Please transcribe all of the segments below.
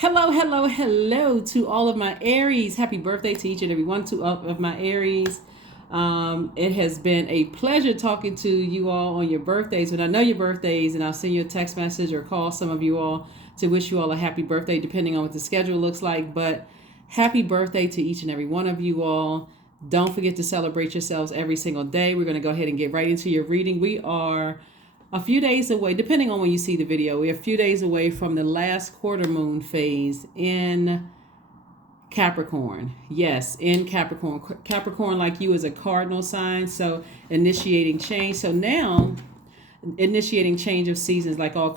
Hello, hello, hello to all of my Aries. Happy birthday to each and every one of my Aries. It has been a pleasure talking to you all on your birthdays. When I know your birthdays, and I'll send you a text message or call some of you all to wish you all a happy birthday, depending on what the schedule looks like. But happy birthday to each and every one of you all. Don't forget to celebrate yourselves every single day. We're going to go ahead and get right into your reading. We are a few days away, depending on when you see the video, we're a few days away from the last quarter moon phase in Capricorn. Yes, in Capricorn. Capricorn, like you, is a cardinal sign, so initiating change. So now, initiating change of seasons, like all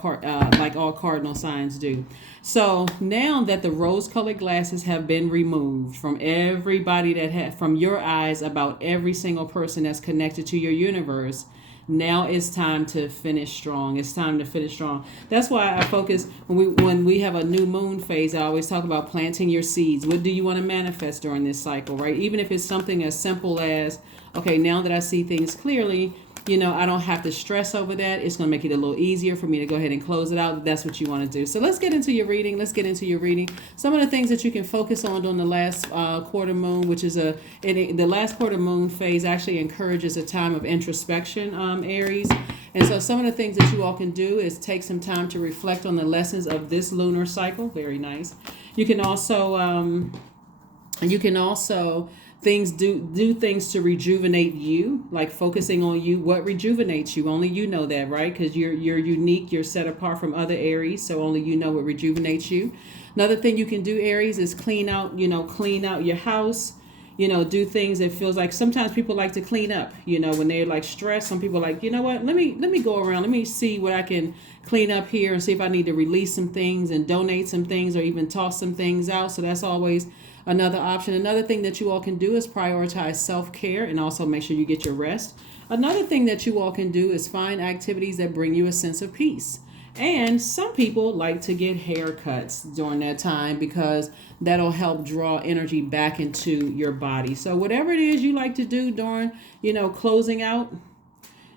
cardinal signs do. So now that the rose-colored glasses have been removed from everybody from your eyes about every single person that's connected to your universe, now it's time to finish strong. It's time to finish strong. That's why I focus when we have a new moon phase. I always talk about planting your seeds. What do you want to manifest during this cycle, right? Even if it's something as simple as, okay, now that I see things clearly, I don't have to stress over that. It's going to make it a little easier for me to go ahead and close it out. That's what you want to do. So let's get into your reading. Some of the things that you can focus on during the last quarter moon, which is the last quarter moon phase actually encourages a time of introspection, Aries. And so some of the things that you all can do is take some time to reflect on the lessons of this lunar cycle. Very nice. You can also do things to rejuvenate you, like focusing on you. What rejuvenates you? Only you know that, right? Because you're unique. You're set apart from other Aries, so only you know what rejuvenates you. Another thing you can do, Aries, is clean out your house. Do things that feels like, sometimes people like to clean up. When they're like stressed, some people are like, you know what? Let me go around. Let me see what I can clean up here and see if I need to release some things and donate some things or even toss some things out. So that's always another option. Another thing that you all can do is prioritize self-care and also make sure you get your rest. Another thing that you all can do is find activities that bring you a sense of peace. And some people like to get haircuts during that time because that'll help draw energy back into your body. So whatever it is you like to do during, closing out,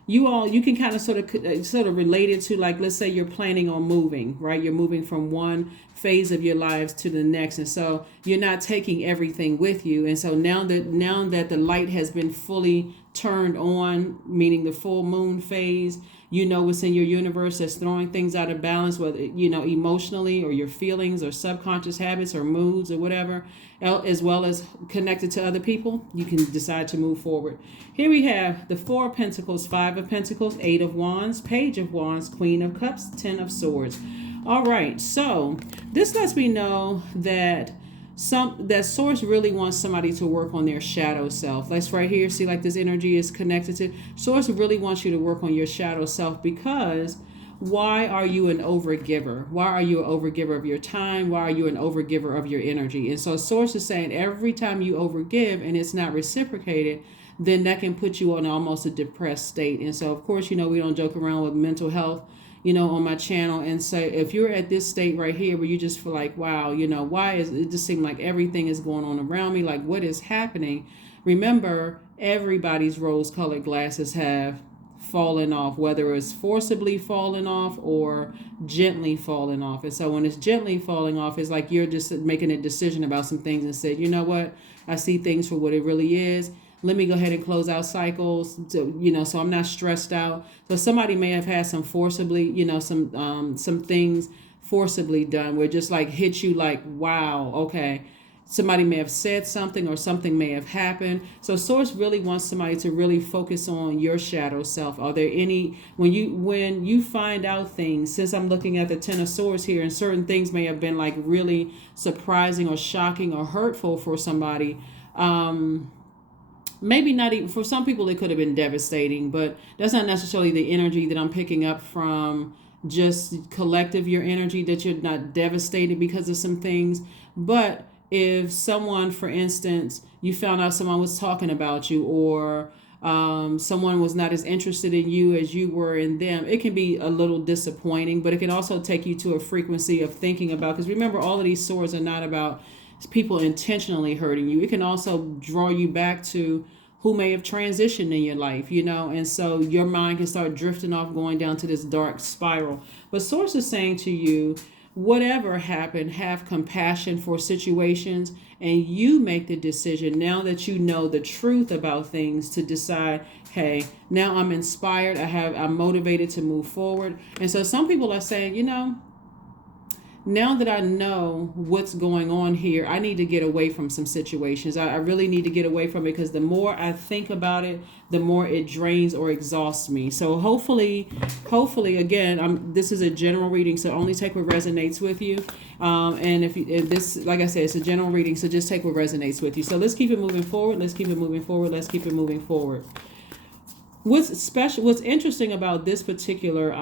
you can kind of sort of relate it to, like, let's say you're planning on moving, right? You're moving from one phase of your lives to the next, and so you're not taking everything with you. And so now that the light has been fully turned on, meaning the full moon phase, what's in your universe that's throwing things out of balance, whether emotionally, or your feelings, or subconscious habits, or moods, or whatever, as well as connected to other people. You can decide to move forward. Here we have the Four of Pentacles, Five of Pentacles, Eight of Wands, Page of Wands, Queen of Cups, Ten of Swords. All right, so this lets me know that Source really wants somebody to work on their shadow self. That's right here. See, like, this energy is connected to Source. Really wants you to work on your shadow self, because why are you an overgiver? Why are you an overgiver of your time? Why are you an overgiver of your energy? And so Source is saying every time you overgive and it's not reciprocated, then that can put you on almost a depressed state. And so, of course, we don't joke around with mental health, on my channel. And so if you're at this state right here where you just feel like, wow, why is it just seem like everything is going on around me? Like, what is happening? Remember, everybody's rose-colored glasses have fallen off, whether it's forcibly falling off or gently falling off. And so when it's gently falling off, it's like you're just making a decision about some things and said, you know what? I see things for what it really is. Let me go ahead and close out cycles, so I'm not stressed out. So somebody may have had some forcibly, some things forcibly done where just like hit you like, wow, okay. Somebody may have said something or something may have happened. So Source really wants somebody to really focus on your shadow self. Are there any, when you find out things, since I'm looking at the Ten of Swords here, and certain things may have been like really surprising or shocking or hurtful for somebody, maybe not even, for some people it could have been devastating, but that's not necessarily the energy that I'm picking up from just collective your energy, that you're not devastated because of some things. But if someone, for instance, you found out someone was talking about you, or someone was not as interested in you as you were in them, it can be a little disappointing, but it can also take you to a frequency of thinking about, because remember, all of these swords are not about people intentionally hurting you. It can also draw you back to who may have transitioned in your life, and so your mind can start drifting off, going down to this dark spiral. But Source is saying to you, whatever happened, have compassion for situations, and you make the decision now that you know the truth about things to decide, hey, now I'm inspired, I'm motivated to move forward. And so some people are saying, now that I know what's going on here, I need to get away from some situations. I really need to get away from it, because the more I think about it, the more it drains or exhausts me. So hopefully, again, this is a general reading, so only take what resonates with you. And if this, like I said, it's a general reading, so just take what resonates with you. So let's keep it moving forward. Let's keep it moving forward. Let's keep it moving forward. What's special? What's interesting about this particular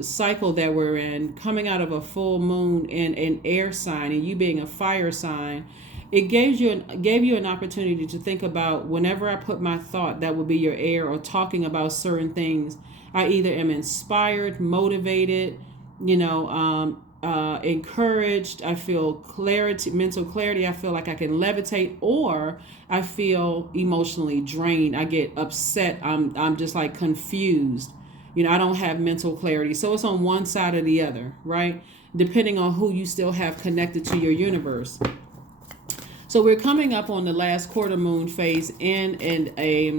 cycle that we're in, coming out of a full moon in an air sign and you being a fire sign, it gave you an opportunity to think about, whenever I put my thought, that would be your air, or talking about certain things, I either am inspired, motivated, encouraged, I feel clarity, mental clarity, I feel like I can levitate, or I feel emotionally drained, I get upset, I'm just like confused. I don't have mental clarity. So it's on one side or the other, right? Depending on who you still have connected to your universe. So we're coming up on the last quarter moon phase in a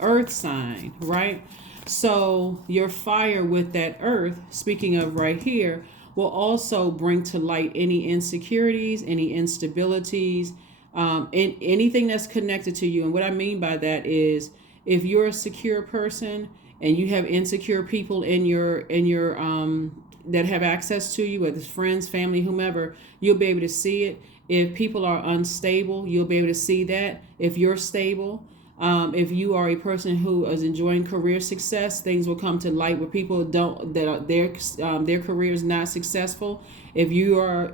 earth sign, right? So your fire with that earth, speaking of right here, will also bring to light any insecurities, any instabilities, and anything that's connected to you. And what I mean by that is, if you're a secure person and you have insecure people in your that have access to you, whether it's friends, family, whomever, you'll be able to see it. If people are unstable, you'll be able to see that. If you're stable, if you are a person who is enjoying career success, things will come to light where people their career is not successful. If you are,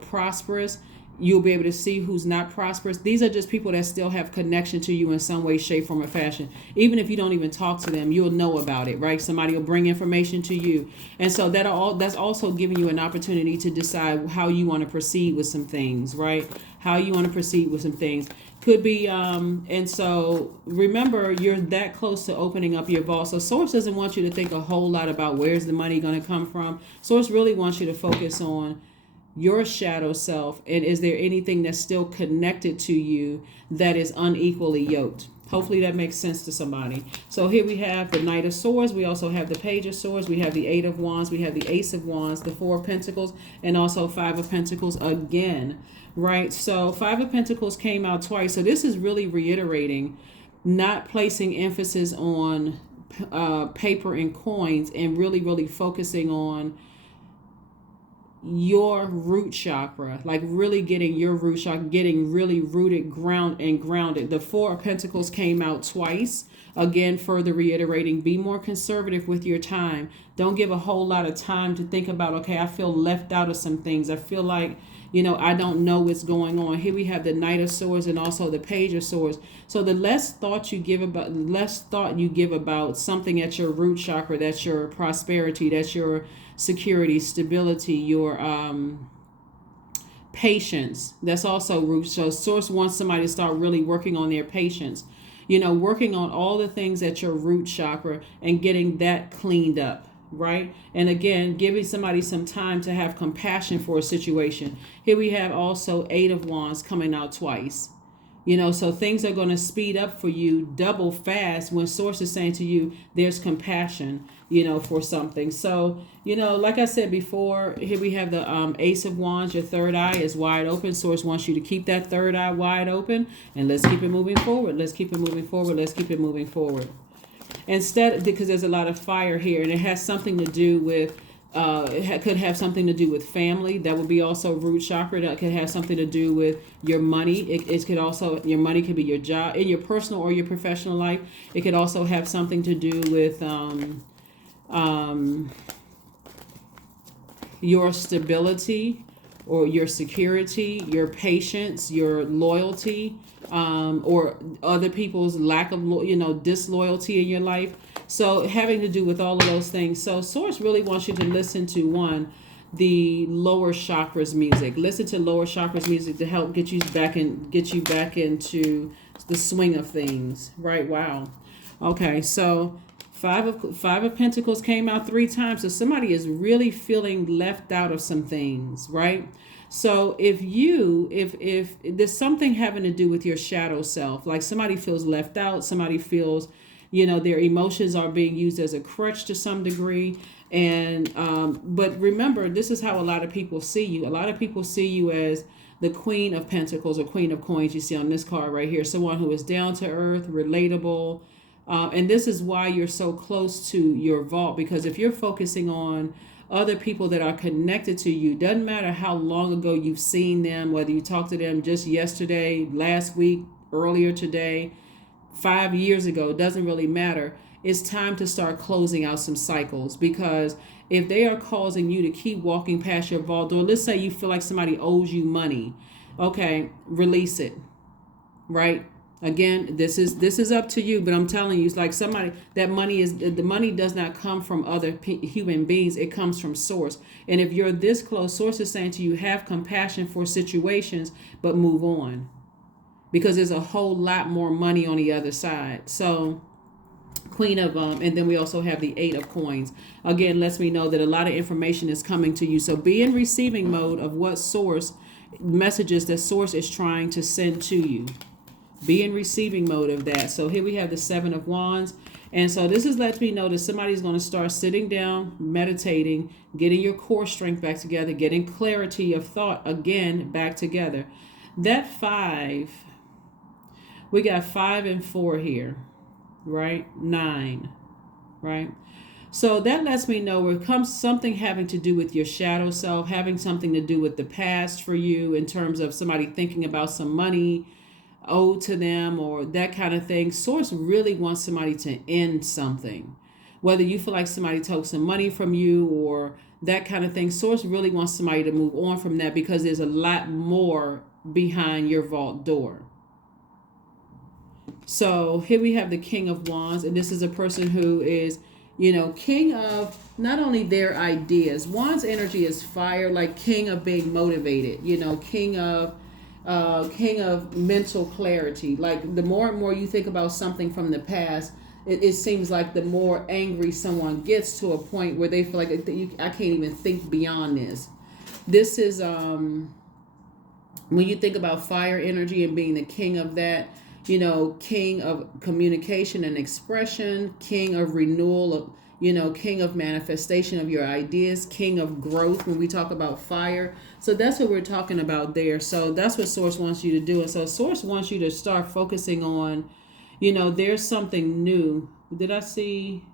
prosperous, you'll be able to see who's not prosperous. These are just people that still have connection to you in some way, shape, form, or fashion. Even if you don't even talk to them, you'll know about it, right? Somebody will bring information to you. And so that's also giving you an opportunity to decide how you want to proceed with some things, right? How you want to proceed with some things. Could be, and so remember, you're that close to opening up your vault. So Source doesn't want you to think a whole lot about where's the money going to come from. Source really wants you to focus on your shadow self, and is there anything that's still connected to you that is unequally yoked? Hopefully that makes sense to somebody. So here we have the Knight of Swords. We also have the Page of Swords. We have the Eight of Wands. We have the Ace of Wands, the Four of Pentacles, and also Five of Pentacles again, right? So Five of Pentacles came out twice. So this is really reiterating not placing emphasis on paper and coins, and really focusing on your root chakra, like really getting your root chakra, getting really rooted, grounded. The Four of Pentacles came out twice. Again, further reiterating, be more conservative with your time. Don't give a whole lot of time to think about, okay, I feel left out of some things. I feel like, I don't know what's going on. Here we have the Knight of Swords and also the Page of Swords. So the less thought you give about something at your root chakra, that's your prosperity, that's your security, stability, your patience, that's also root. So Source wants somebody to start really working on their patience, working on all the things at your root chakra and getting that cleaned up, right? And again, giving somebody some time to have compassion for a situation. Here we have also Eight of Wands coming out twice. So things are going to speed up for you double fast when Source is saying to you, there's compassion, for something. So, like I said before, here we have the Ace of Wands. Your third eye is wide open. Source wants you to keep that third eye wide open, and let's keep it moving forward. Let's keep it moving forward. Let's keep it moving forward. Because there's a lot of fire here, and it has something to do with it could have something to do with family. That would be also root chakra. That could have something to do with your money. It could also, your money could be your job in your personal or your professional life. It could also have something to do with your stability or your security, your patience, your loyalty, or other people's lack of, disloyalty in your life. So having to do with all of those things. So Source really wants you to listen to the lower chakras music. Listen to lower chakras music to help get you back into the swing of things. Right? Wow. Okay. So Five of Pentacles came out 3 times. So somebody is really feeling left out of some things, right? So if there's something having to do with your shadow self, like somebody feels left out, somebody feels, their emotions are being used as a crutch to some degree. And but remember, this is how a lot of people see you. A lot of people see you as the Queen of Pentacles or Queen of Coins. You see on this card right here, someone who is down to earth, relatable. And this is why you're so close to your vault, because if you're focusing on other people that are connected to you, doesn't matter how long ago you've seen them, whether you talked to them just yesterday, last week, earlier today, 5 years ago, doesn't really matter. It's time to start closing out some cycles, because if they are causing you to keep walking past your vault door, let's say you feel like somebody owes you money, okay, release it, right? Again, this is up to you, but I'm telling you, it's like somebody, the money does not come from other human beings. It comes from source. And if you're this close, source is saying to you, have compassion for situations, but move on, because there's a whole lot more money on the other side. So Queen of and then we also have the 8 of Coins. Again, lets me know that a lot of information is coming to you. So be in receiving mode of what source messages that source is trying to send to you. Be in receiving mode of that. So here we have the 7 of Wands. And so this is lets me know that somebody's going to start sitting down, meditating, getting your core strength back together, getting clarity of thought again back together. That 5, we got 5 and 4 here, right? 9, right? So that lets me know where comes something having to do with your shadow self, having something to do with the past for you in terms of somebody thinking about some money owed to them or that kind of thing. Source really wants somebody to end something. Whether you feel like somebody took some money from you or that kind of thing, Source really wants somebody to move on from that, because there's a lot more behind your vault door. So here we have the King of Wands, and this is a person who is, king of not only their ideas. Wands energy is fire, like king of being motivated, king of mental clarity. Like the more and more you think about something from the past, it seems like the more angry someone gets, to a point where they feel like I can't even think beyond this. This is when you think about fire energy and being the king of that, king of communication and expression, king of renewal of, king of manifestation of your ideas, king of growth when we talk about fire. So that's what we're talking about there. So that's what Source wants you to do. And so Source wants you to start focusing on, there's something new. Did I see?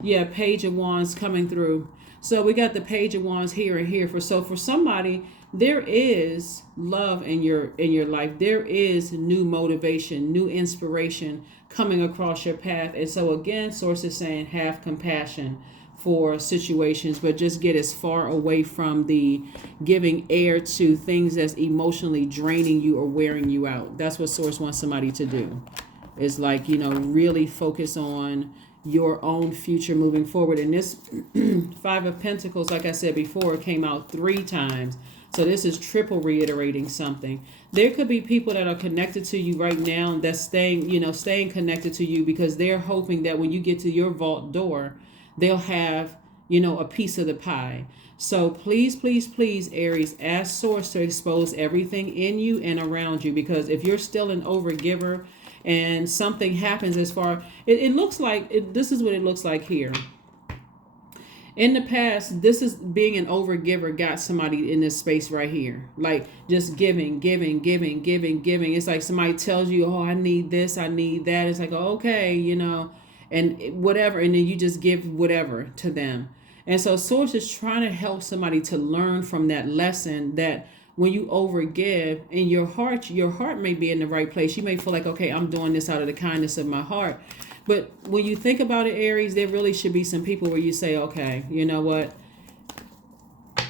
Yeah, Page of Wands coming through. So we got the Page of Wands here and here. For somebody, there is love in your life. There is new motivation, new inspiration coming across your path. And so again, Source is saying have compassion for situations, but just get as far away from the giving air to things that's emotionally draining you or wearing you out. That's what Source wants somebody to do. Is like, really focus on your own future moving forward. And this 5 of Pentacles, like I said before, came out 3 times. So this is triple reiterating something. There could be people that are connected to you right now that's staying connected to you because they're hoping that when you get to your vault door, they'll have, a piece of the pie. So please, please, please, Aries, ask Source to expose everything in you and around you, because if you're still an overgiver and something happens it looks like, this is what it looks like here. In the past, this is being an overgiver got somebody in this space right here. Like just giving. It's like somebody tells you, oh, I need this, I need that. It's like, oh, okay, and whatever. And then you just give whatever to them. And so Source is trying to help somebody to learn from that lesson that when you overgive in your heart may be in the right place. You may feel like, okay, I'm doing this out of the kindness of my heart. But when you think about it, Aries, there really should be some people where you say, okay, you know what?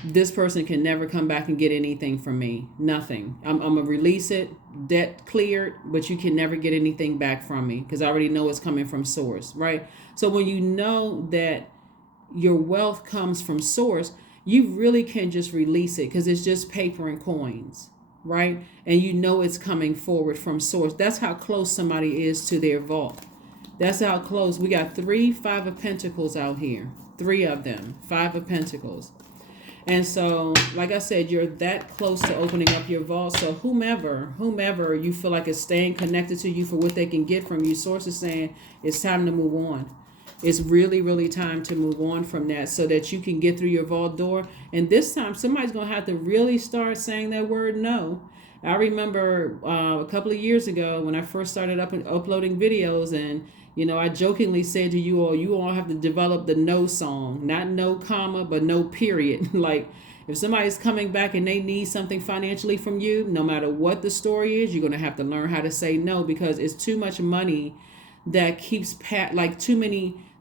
This person can never come back and get anything from me. Nothing. I'm going to release it, debt cleared, but you can never get anything back from me because I already know it's coming from Source, right? So when you know that your wealth comes from Source, you really can just release it because it's just paper and coins, right? And it's coming forward from Source. That's how close somebody is to their vault. That's how close. We got 3 5 of Pentacles out here. 3 of them. 5 of Pentacles. And so, like I said, you're that close to opening up your vault. So whomever you feel like is staying connected to you for what they can get from you, source is saying it's time to move on. It's really, really time to move on from that so that you can get through your vault door. And this time, somebody's going to have to really start saying that word no. I remember a couple of years ago when I first started uploading videos, and I jokingly said to you all have to develop the no song, not no comma, but no period. Like if somebody's coming back and they need something financially from you, no matter what the story is, you're going to have to learn how to say no, because it's too much money that keeps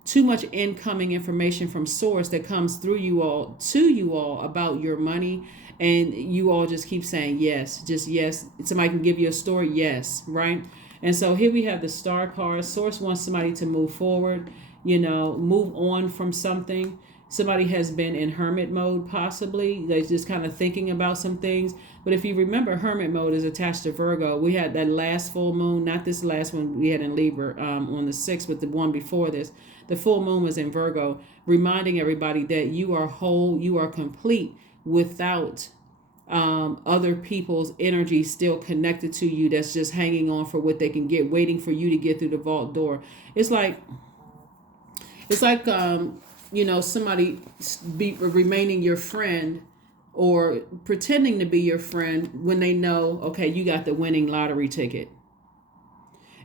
too much incoming information from source that comes through you all to you all about your money. And you all just keep saying yes, just yes. Somebody can give you a story, yes, right? And so here we have the Star card. Source wants somebody to move forward, move on from something. Somebody has been in hermit mode, possibly. They're just kind of thinking about some things. But if you remember, hermit mode is attached to Virgo. We had that last full moon, not this last one we had in Libra on the 6th, but the one before this. The full moon was in Virgo, reminding everybody that you are whole, you are complete without other people's energy still connected to you that's just hanging on for what they can get, waiting for you to get through the vault door. It's like somebody remaining your friend or pretending to be your friend when they know, okay, you got the winning lottery ticket.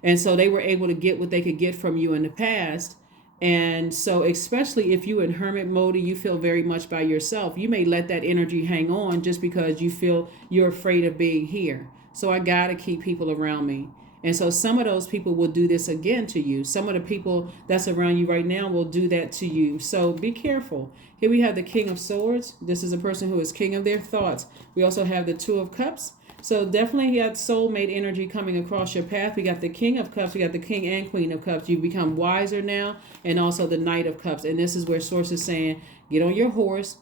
And so they were able to get what they could get from you in the past. And so especially if you in hermit mode, you feel very much by yourself, you may let that energy hang on just because you feel you're afraid of being here. So I got to keep people around me. And so some of those people will do this again to you. Some of the people that's around you right now will do that to you. So be careful. Here we have the King of Swords. This is a person who is king of their thoughts. We also have the Two of Cups. So definitely you got soulmate energy coming across your path. We got the King of Cups. We got the King and Queen of Cups. You become wiser now. And also the Knight of Cups. And this is where Source is saying, get on your horse,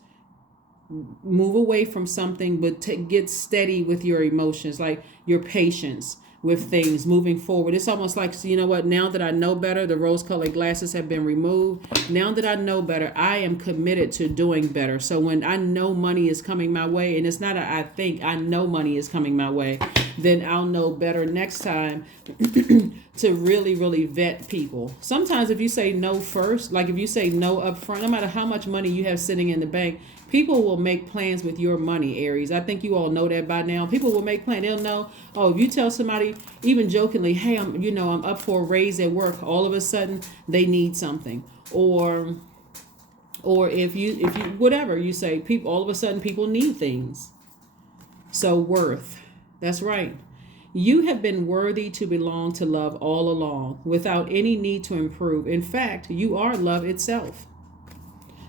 move away from something, but get steady with your emotions, like your patience with things moving forward. It's almost like, so you know what, now that I know better, the rose-colored glasses have been removed. Now that I know better, I am committed to doing better. So when I know money is coming my way, and it's not I think, I know money is coming my way, then I'll know better next time to really, really vet people. Sometimes if you say no first, like if you say no up front, no matter how much money you have sitting in the bank, people will make plans with your money, Aries. I think you all know that by now. People will make plans. They'll know, oh, if you tell somebody, even jokingly, hey, I'm up for a raise at work, all of a sudden they need something. Or if you whatever you say, people all of a sudden people need things. So worth. That's right. You have been worthy to belong to love all along without any need to improve. In fact, you are love itself.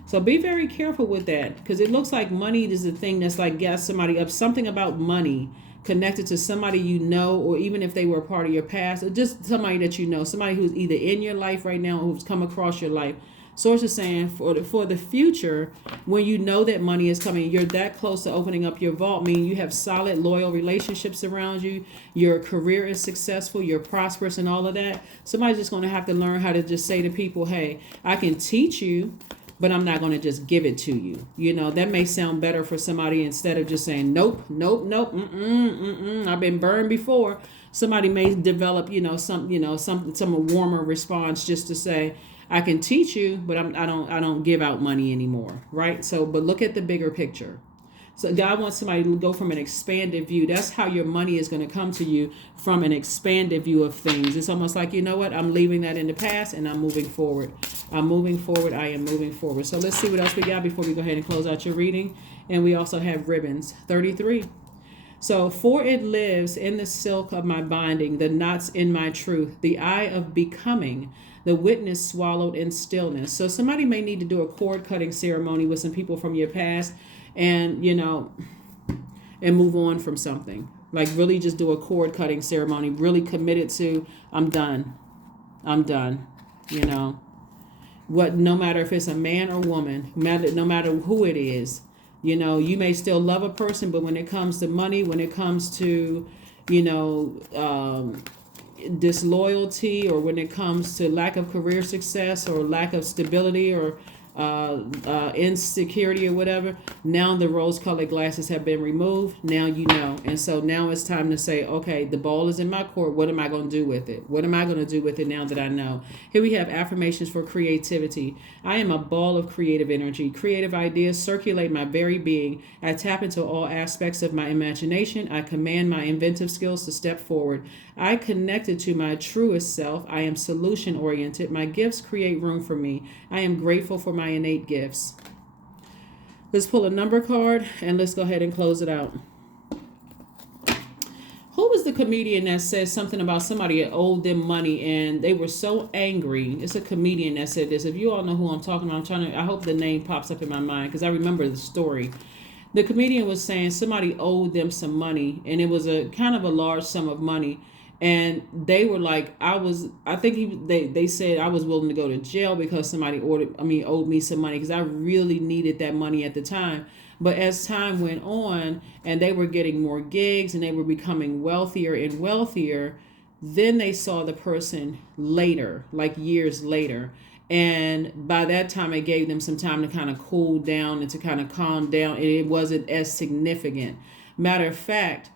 So be very careful with that, because it looks like money is the thing that's like gas somebody up. Something about money connected to somebody you know, or even if they were a part of your past, or just somebody that you know, somebody who's either in your life right now or who's come across your life. Source is saying for the future, when you know that money is coming, you're that close to opening up your vault, meaning you have solid, loyal relationships around you, your career is successful, you're prosperous and all of that. Somebody's just going to have to learn how to just say to people, hey, I can teach you, but I'm not going to just give it to you. That may sound better for somebody instead of just saying, nope, I've been burned before. Somebody may develop, some warmer response just to say, I can teach you, but I don't give out money anymore, right? So, but look at the bigger picture. So God wants somebody to go from an expanded view. That's how your money is going to come to you, from an expanded view of things. It's almost like, you know what? I'm leaving that in the past and I'm moving forward. I am moving forward. So let's see what else we got before we go ahead and close out your reading. And we also have ribbons, 33. So, for it lives in the silk of my binding, the knots in my truth, the eye of becoming, the witness swallowed in stillness. So somebody may need to do a cord cutting ceremony with some people from your past, and and move on from something. Like really just do a cord cutting ceremony, really committed to, I'm done. No matter if it's a man or woman, no matter who it is, you may still love a person, but when it comes to money, when it comes to, disloyalty, or when it comes to lack of career success or lack of stability or insecurity or whatever, now the rose-colored glasses have been removed. Now you know. And so now it's time to say, okay, the ball is in my court. What am I going to do with it? What am I going to do with it now that I know? Here we have affirmations for creativity. I am a ball of creative energy. Creative ideas circulate my very being. I tap into all aspects of my imagination. I command my inventive skills to step forward. I connected to my truest self. I am solution oriented. My gifts create room for me. I am grateful for my innate gifts. Let's pull a number card and let's go ahead and close it out. Who was the comedian that said something about somebody that owed them money and they were so angry? It's a comedian that said this. If you all know who I'm talking about, I hope the name pops up in my mind because I remember the story. The comedian was saying somebody owed them some money, and it was a kind of a large sum of money. And they were like, they said I was willing to go to jail because somebody owed me some money because I really needed that money at the time. But as time went on and they were getting more gigs and they were becoming wealthier and wealthier, then they saw the person later, like years later. And by that time, it gave them some time to kind of cool down and to kind of calm down. And it wasn't as significant. Matter of fact,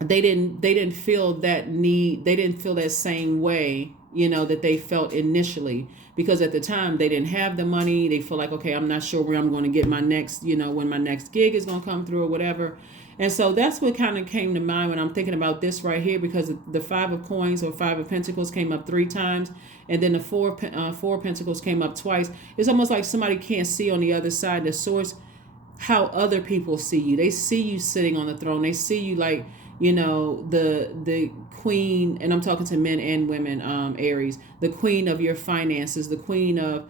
they didn't feel that need. They didn't feel that same way, that they felt initially, because at the time they didn't have the money. They feel like, okay, I'm not sure where I'm going to get my next, when my next gig is going to come through or whatever. And so that's what kind of came to mind when I'm thinking about this right here, because the 5 of coins or 5 of pentacles came up 3 times. And then the 4 of pentacles came up twice. It's almost like somebody can't see on the other side, the source, how other people see you. They see you sitting on the throne. They see you like, the queen, and I'm talking to men and women, Aries, the queen of your finances, the queen of,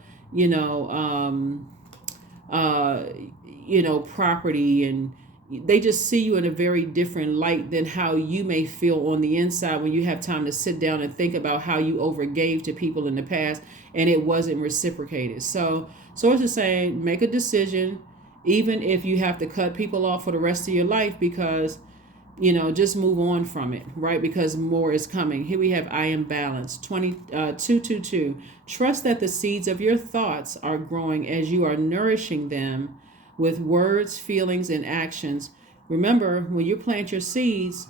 property, and they just see you in a very different light than how you may feel on the inside when you have time to sit down and think about how you overgave to people in the past and it wasn't reciprocated. So Source is saying, make a decision, even if you have to cut people off for the rest of your life, because just move on from it, right? Because more is coming. Here we have I am balanced. 222. Trust that the seeds of your thoughts are growing as you are nourishing them with words, feelings, and actions. Remember, when you plant your seeds,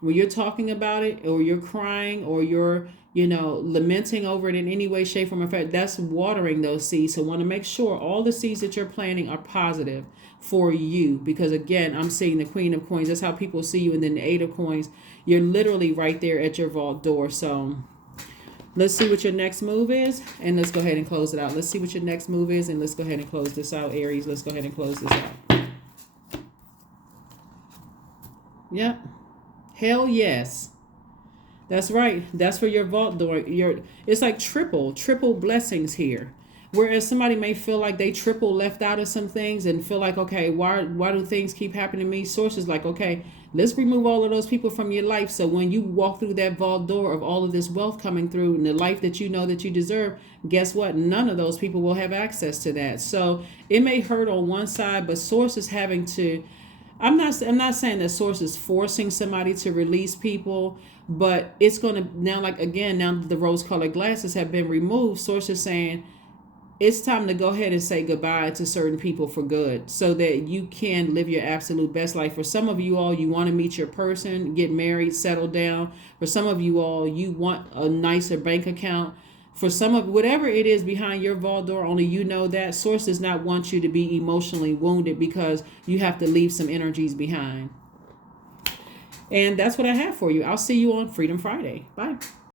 when you're talking about it, or you're crying, or you're, lamenting over it in any way, shape, form, or fact, that's watering those seeds. So want to make sure all the seeds that you're planting are positive for you. Because again, I'm seeing the Queen of Coins. That's how people see you. And then the 8 of Coins. You're literally right there at your vault door. So let's see what your next move is. And let's go ahead and close it out. Let's see what your next move is. And let's go ahead and close this out, Aries. Let's go ahead and close this out. Yep. Hell yes. That's right. That's for your vault door. It's like triple blessings here. Whereas somebody may feel like they triple left out of some things and feel like, okay, why do things keep happening to me? Source is like, okay, let's remove all of those people from your life. So when you walk through that vault door of all of this wealth coming through and the life that you know that you deserve, guess what? None of those people will have access to that. So it may hurt on one side, but Source is having to, I'm not saying that Source is forcing somebody to release people, but it's going to now, like, again, now that the rose-colored glasses have been removed, Source is saying it's time to go ahead and say goodbye to certain people for good so that you can live your absolute best life. For some of you all, you want to meet your person, get married, settle down. For some of you all, you want a nicer bank account. For some of whatever it is behind your vault door, only you know that. Source does not want you to be emotionally wounded because you have to leave some energies behind. And that's what I have for you. I'll see you on Freedom Friday. Bye.